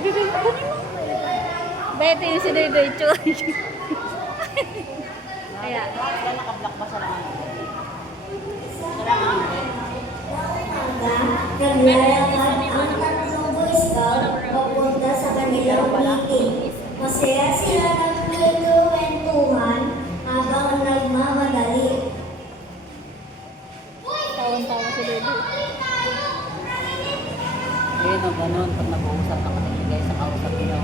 Baby, baby, kunin mo. Bete yung si Doy Choy. Kaya. Nakablock ba sa lang? Sa lang Naglalakad ang tatlong Boy Scout papunta sa kanilang meeting. Masaya sila nagkwentuhan habang nagmamadali. Tawan-tawa si Doy. Ayun o, ganun. Pag nag-uusap na kasi guys, sa kausap nyo.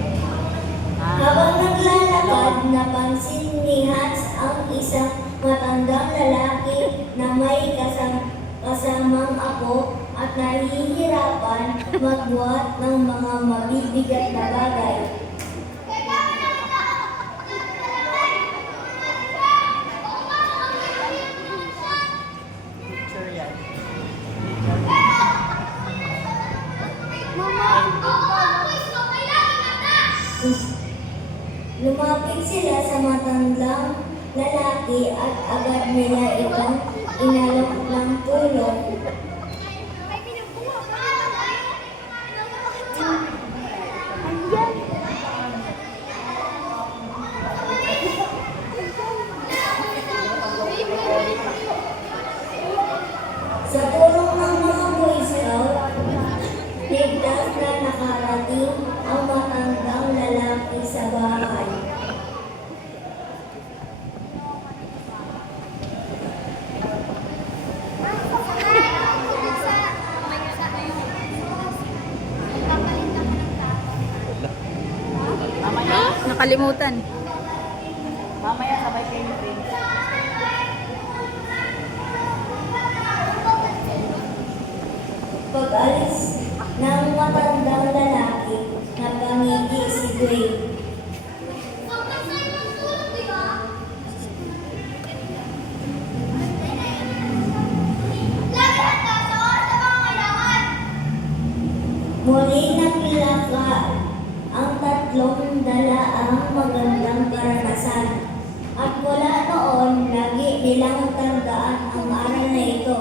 Habang naglalakad, napansin ni Hans ang isang matandang lalaki na may kasamang apo at nahihirapan magbuhat ng mga mabibigat na bagay. Picture yan. Lumapit sila sa matandang lalaki at agad nila itong inalok ng tulong. Sa tulong ng mga Boy Scout, ligtas na nakarating ang matandang lalaki sa bahay. Mamaya, Nakalimutan. mamaya sabay kayo ni Prince. Pag-alis ng matandang lalaki, napangiti si Dwayne. Muling nakilakad ang tatlong dalaang magandang karanasan. At mula noon, lagi nilang tandaan ang aral na ito.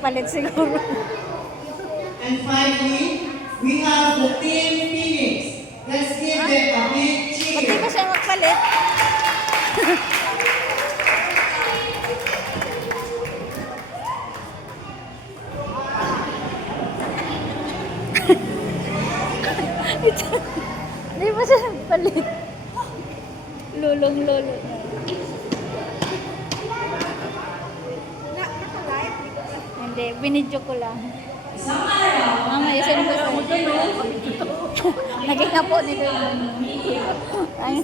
Palit siguro. And finally, we have the Team Phoenix. Let's give them a big Ba't di cheer. ba siya magpalit? Di ba siya magpalit? Lulong-lolo. Hindi, binidyo ko lang. Mama, isin ko sa naging na po nito. Ay,